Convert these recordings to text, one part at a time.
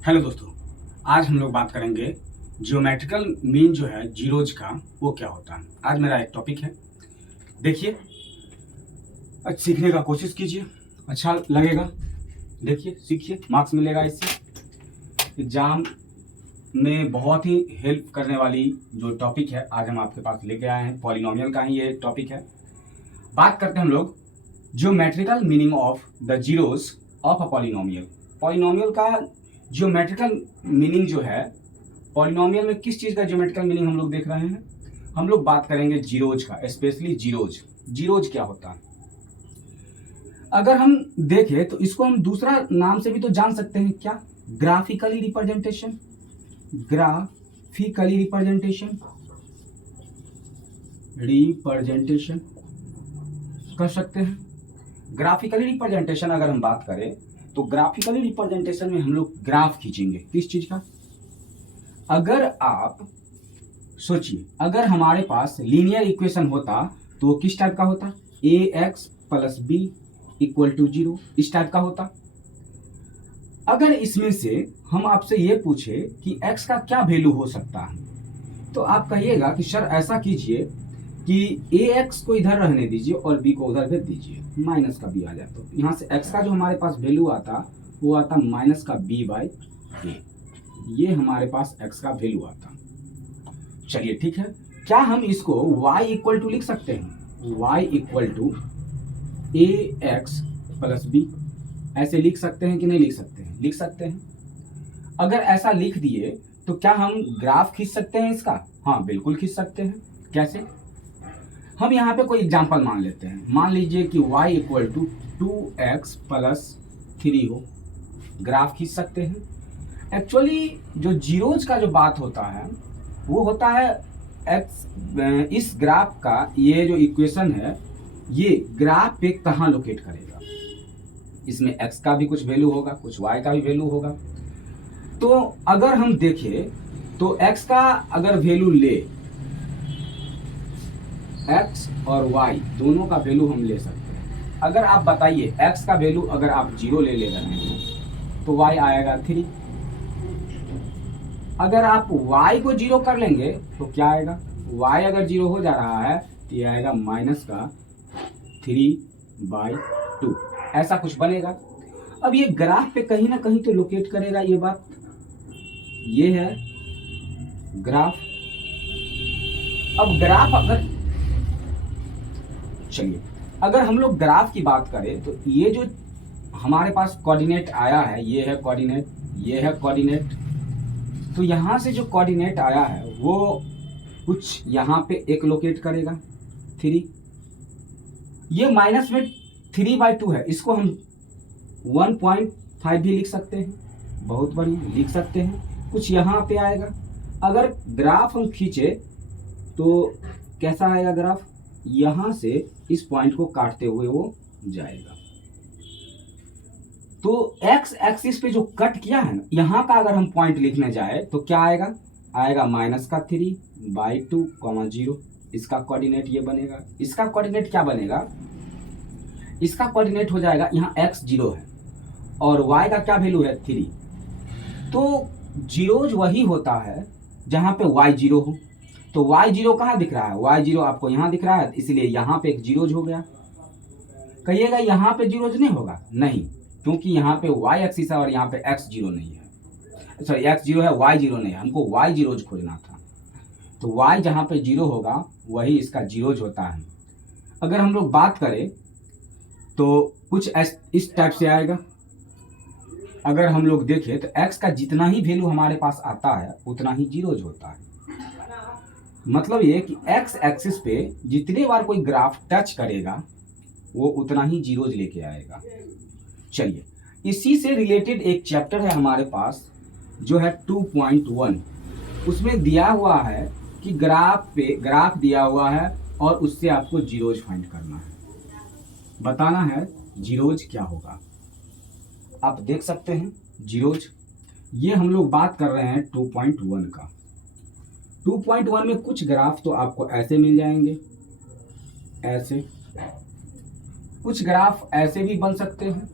Hello दोस्तों, आज हम लोग बात करेंगे जियोमेट्रिकल मीन जो है जीरोज का वो क्या होता है। आज मेरा एक टॉपिक है, देखिए सीखने का कोशिश कीजिए, अच्छा लगेगा। देखिए सीखिए, मार्क्स मिलेगा इससे। एग्जाम में बहुत ही हेल्प करने वाली जो टॉपिक है आज हम आपके पास लेके आए हैं, पॉलिनोमियल का ही ये टॉपिक है। बात करते हैं हम लोग geometrical meaning of the zeros of a polynomial. Polynomial का ज्योमेट्रिकल मीनिंग जो है, पॉलिनोमियल में किस चीज का ज्योमेट्रिकल मीनिंग हम लोग देख रहे हैं। हम लोग बात करेंगे जीरोज का, स्पेशली जीरोज। जीरोज क्या होता है, अगर हम देखें तो इसको हम दूसरा नाम से भी तो जान सकते हैं। क्या? Graphically representation. Graphically representation representation कर सकते हैं। ग्राफिकली रिप्रेजेंटेशन अगर हम बात करें तो ग्राफिकली रिप्रेजेंटेशन में हम लोग ग्राफ खींचेंगे। किस चीज का? अगर आप सोचिए, अगर हमारे पास लीनियर इक्वेशन होता तो वो किस टाइप का होता? A x plus b equal to 0, इस टाइप का होता। अगर इसमें से हम आपसे ये पूछे कि x का क्या वैल्यू हो सकता है, तो आप कहिएगा कि सर ऐसा कीजिए कि ए एक्स को इधर रहने दीजिए और बी को उधर भेज दीजिए, माइनस का बी आ जाता। तो यहाँ से x का जो हमारे पास वैल्यू आता वो आता माइनस का बी बाई ए। ये हमारे पास x का वैल्यू आता। चलिए ठीक है, क्या हम इसको y इक्वल टू लिख सकते हैं? y equal to a x plus b, ऐसे लिख सकते हैं कि नहीं लिख सकते हैं? लिख सकते हैं। अगर ऐसा लिख दिए तो क्या हम ग्राफ खींच सकते हैं इसका? हाँ बिल्कुल खींच सकते हैं। कैसे? हम यहाँ पे कोई एग्जांपल मान लेते हैं। मान लीजिए कि y equal to 2x plus 3 हो, ग्राफ खींच सकते हैं। एक्चुअली जो जीरोज का जो बात होता है वो होता है x, इस ग्राफ का ये जो इक्वेशन है ये ग्राफ पे कहाँ लोकेट करेगा। इसमें x का भी कुछ वैल्यू होगा, कुछ y का भी वैल्यू होगा। तो अगर हम देखें तो x का अगर वैल्यू ले, x और y दोनों का वैल्यू हम ले सकते हैं। अगर आप बताइए x का वैल्यू अगर आप 0 ले रहे हैं तो y आएगा 3। अगर आप y को 0 कर लेंगे तो क्या आएगा? y अगर 0 हो जा रहा है तो ये आएगा माइनस का 3/2, ऐसा कुछ बनेगा। अब ये ग्राफ पे कहीं ना कहीं तो लोकेट करेगा ये बात। ये है ग्राफ। अब ग्राफ अगर, चलिए अगर हम लोग ग्राफ की बात करें तो ये जो हमारे पास कोऑर्डिनेट आया है ये है कोऑर्डिनेट, ये है कोऑर्डिनेट। तो यहां से जो कोऑर्डिनेट आया है वो कुछ यहां पे एक लोकेट करेगा 3। ये माइनस में 3/2 है, इसको हम 1.5 भी लिख सकते हैं। बहुत बढ़िया, लिख सकते हैं। कुछ यहाँ पे आएगा। अगर ग्राफ हम खींचे तो कैसा आएगा ग्राफ? यहां से इस पॉइंट को काटते हुए वो जाएगा। तो एक्स एक्सिस पे जो कट किया है ना, यहाँ का अगर हम पॉइंट लिखने जाए तो क्या आएगा? आएगा माइनस का 3/2, 0। इसका कोऑर्डिनेट ये बनेगा। इसका कोऑर्डिनेट क्या बनेगा? इसका कोऑर्डिनेट हो जाएगा, यहाँ x 0 है और y का क्या वैल्यू है 3। तो जीरोज वही होता है जहां पे y 0 हो। तो y 0 कहाँ दिख रहा है? y 0 आपको यहाँ दिख रहा है, इसलिए यहाँ पे एक जीरोज हो गया। कहिएगा यहाँ पे जीरोज नहीं होगा? नहीं, क्योंकि यहाँ पे y एक्सिस है और यहाँ पे x 0 नहीं है। सॉरी, x 0 है, y 0 नहीं है। हमको y जीरोज खोजना था। तो y जहाँ पे 0 होगा वही इसका जीरोज होता है। अगर हम लोग बात करें तो कुछ इस टाइप से आएगा। अगर हम लोग देखें तो x का जितना ही वैल्यू हमारे पास आता है उतना ही जीरोज होता है। मतलब ये कि x एक्सिस पे जितने बार कोई ग्राफ टच करेगा वो उतना ही जीरोज लेके आएगा। चलिए, इसी से रिलेटेड एक चैप्टर है हमारे पास जो है 2.1। उसमें दिया हुआ है कि ग्राफ दिया हुआ है और उससे आपको जीरोज फाइंड करना है, बताना है जीरोज क्या होगा। आप देख सकते हैं जीरोज, ये हम लोग बात कर रहे हैं 2.1 का। 2.1 में कुछ ग्राफ तो आपको ऐसे मिल जाएंगे, ऐसे। कुछ ग्राफ ऐसे भी बन सकते हैं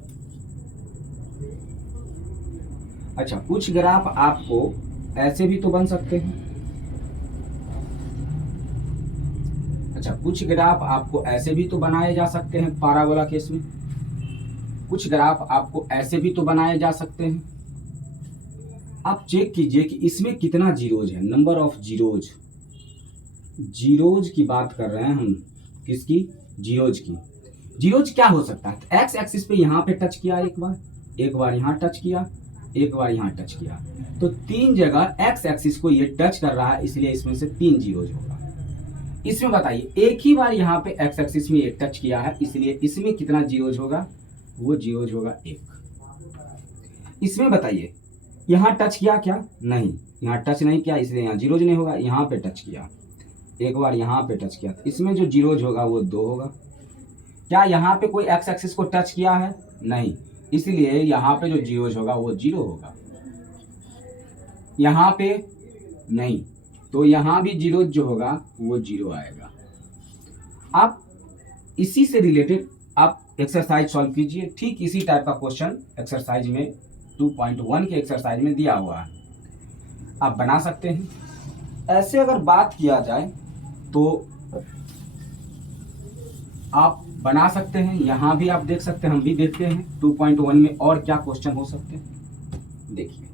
अच्छा, कुछ ग्राफ आपको ऐसे भी तो बन सकते हैं। अच्छा, कुछ ग्राफ आपको ऐसे भी तो बनाए जा सकते हैं पैराबोला केस में। कुछ ग्राफ आपको ऐसे भी तो बनाए जा सकते हैं। आप चेक कीजिए कि इसमें कितना जीरोज है, नंबर ऑफ जीरोज। जीरोज की बात कर रहे हैं हम, किसकी? जीरोज की। जीरोज क्या हो सकता है? एक्स एक्सिस पे यहाँ पे टच किया एक बार यहाँ टच किया, एक बार यहाँ टच किया, तो 3 जगह एक्स एक्सिस को ये टच कर रहा है, इसलिए इसमें से 3 जीरोज होगा। इसमें बताइए एक ही बार यहाँ पे एक्स एक्सिस में ये टच किया है, इसलिए इसमें कितना जीरोज होगा? वो जीरोज होगा 1। इसमें बताइए यहाँ टच किया क्या? नहीं, यहाँ टच नहीं किया, इसलिए यहाँ जीरोज नहीं होगा। यहाँ पे टच किया, एक बार यहाँ पे टच किया, इसमें जो जीरोज होगा वो 2 होगा। क्या यहाँ पे कोई एक्स एक्सिस को टच किया है? नहीं, इसलिए यहाँ पे जो जीरोज होगा वो 0 होगा। यहाँ पे नहीं, तो यहाँ भी जीरोज जो होगा वो 0 आएगा। आप इसी से रिलेटेड आप एक्सरसाइज सॉल्व कीजिए। ठीक इसी टाइप का क्वेश्चन एक्सरसाइज में 2.1 के एक्सरसाइज में दिया हुआ है, आप बना सकते हैं। ऐसे अगर बात किया जाए तो आप बना सकते हैं। यहाँ भी आप देख सकते हैं, हम भी देखते हैं 2.1 में और क्या क्वेश्चन हो सकते हैं। देखिए,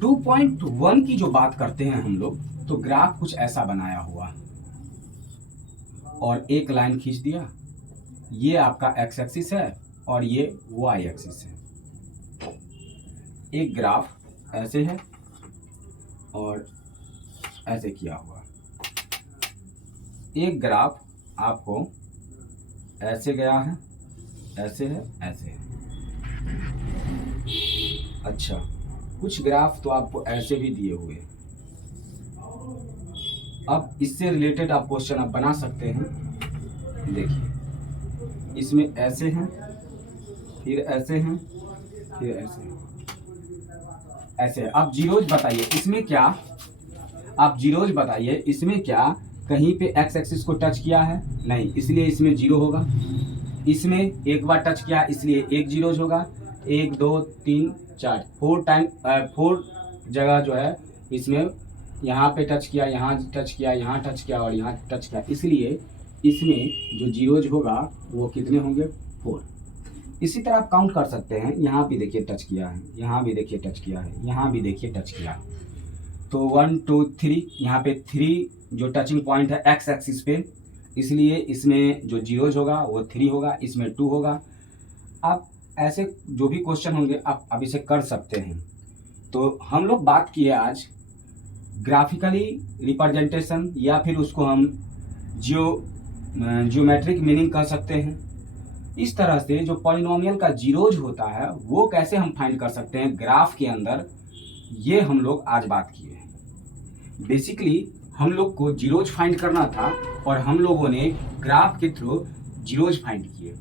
टू पॉइंट 1 की जो बात करते हैं हम लोग, तो ग्राफ कुछ ऐसा बनाया हुआ और एक लाइन खींच दिया। ये आपका एक्स एक्सिस है और ये वाई एक्सिस है। एक ग्राफ ऐसे है और ऐसे किया हुआ। एक ग्राफ आपको ऐसे गया है, ऐसे है, ऐसे है। अच्छा, कुछ ग्राफ तो आपको ऐसे भी दिए हुए। अब इससे रिलेटेड आप क्वेश्चन आप बना सकते हैं। देखिए, इसमें ऐसे हैं, फिर ऐसे हैं, फिर ऐसे हैं, ऐसे। अब जीरोज बताइए इसमें क्या? आप जीरोज बताइए इसमें क्या कहीं पे एक्स एक्सिस को टच किया है? नहीं, इसलिए इसमें 0 होगा। इसमें एक बार टच किया, इसलिए 1 जीरोज होगा। 1 2 3 4 4 जगह जो है इसमें यहाँ पे टच किया, यहाँ टच किया, यहाँ टच किया और यहाँ टच किया, इसलिए इसमें जो जीरोज होगा वो कितने होंगे? 4। इसी तरह आप काउंट कर सकते हैं। यहाँ भी देखिए टच किया है, यहाँ भी देखिए टच किया है, यहाँ भी देखिए टच किया है, तो 1 2 3, यहाँ पे 3 जो टचिंग पॉइंट है एक्स एक्सिस पे, इसलिए इसमें जो जीरोज होगा वो 3 होगा, इसमें 2 होगा। आप ऐसे जो भी क्वेश्चन होंगे आप अब इसे कर सकते हैं। तो हम लोग बात किए आज ग्राफिकली रिप्रेजेंटेशन, या फिर उसको हम जियोमेट्रिक मीनिंग कह सकते हैं। इस तरह से जो पॉलिनोमियल का जीरोज होता है वो कैसे हम फाइंड कर सकते हैं ग्राफ के अंदर, ये हम लोग आज बात किए हैं। बेसिकली हम लोग को जीरोज फाइंड करना था और हम लोगों ने ग्राफ के थ्रू जीरोज फाइंड किए।